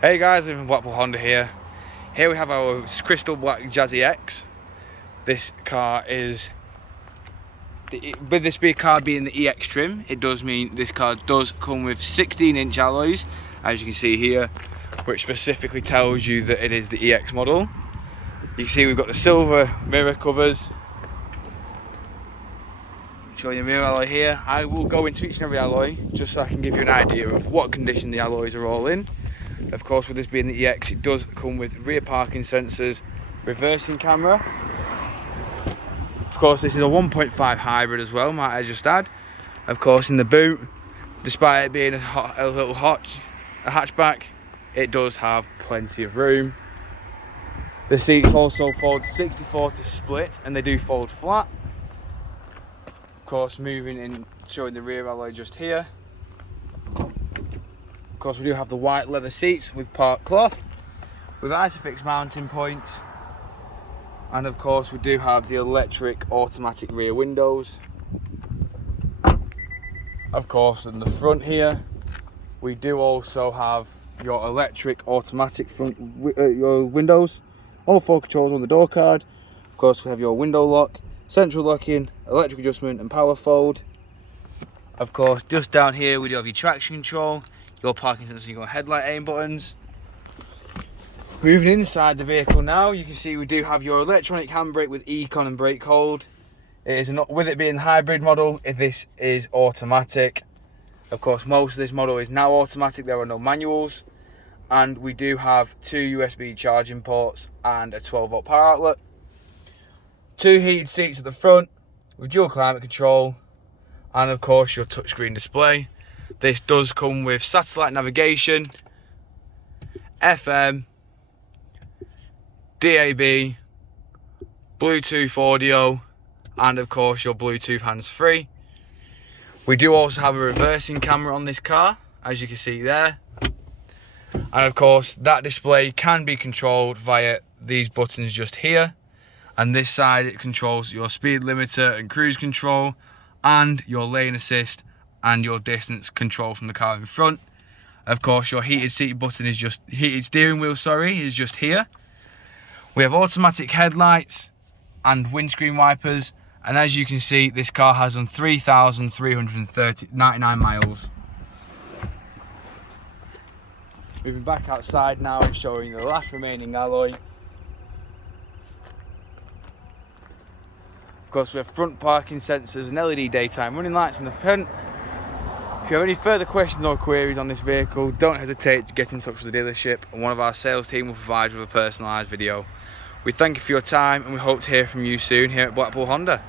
Hey guys, I'm from Blackpool Honda here. Here we have our crystal black Jazzy X. This car is, with this big car being the EX trim, it does mean this car does come with 16-inch alloys, as you can see here, which specifically tells you that it is the EX model. You can see we've got the silver mirror covers. Showing you the mirror alloy here. I will go into each and every alloy just so I can give you an idea of what condition the alloys are all in. Of course, with this being the EX, it does come with rear parking sensors, reversing camera. Of course, this is a 1.5 hybrid as well, might I just add. Of course, in the boot, despite it being a hatchback, it does have plenty of room. The seats also fold 60/40 split, and they do fold flat. Of course, moving in, showing the rear alloy just here. Of course, we do have the white leather seats with park cloth, with Isofix mounting points, and of course we do have the electric automatic rear windows. Of course, in the front here, we do also have your electric automatic front your windows, all 4 controls on the door card. Of course, we have your window lock, central locking, electric adjustment, and power fold. Of course, just down here we do have your traction control, your parking sensor, your headlight aim buttons. Moving inside the vehicle now, you can see we do have your electronic handbrake with Econ and brake hold. It is not, with it being the hybrid model, this is automatic. Of course, most of this model is now automatic, there are no manuals. And we do have 2 USB charging ports and a 12-volt power outlet. 2 heated seats at the front with dual climate control, and of course your touchscreen display. This does come with satellite navigation, FM, DAB, Bluetooth audio, and of course your Bluetooth hands-free. We do also have a reversing camera on this car, as you can see there. And of course that display can be controlled via these buttons just here. And this side, it controls your speed limiter and cruise control, and your lane assist and your distance control from the car in front. Of course, your heated seat button is just, heated steering wheel, sorry, is just here. We have automatic headlights and windscreen wipers, and as you can see, this car has on 3,399 miles. Moving back outside now and showing the last remaining alloy. Of course, we have front parking sensors and LED daytime running lights in the front. If you have any further questions or queries on this vehicle, don't hesitate to get in touch with the dealership, and one of our sales team will provide you with a personalised video. We thank you for your time, and we hope to hear from you soon here at Blackpool Honda.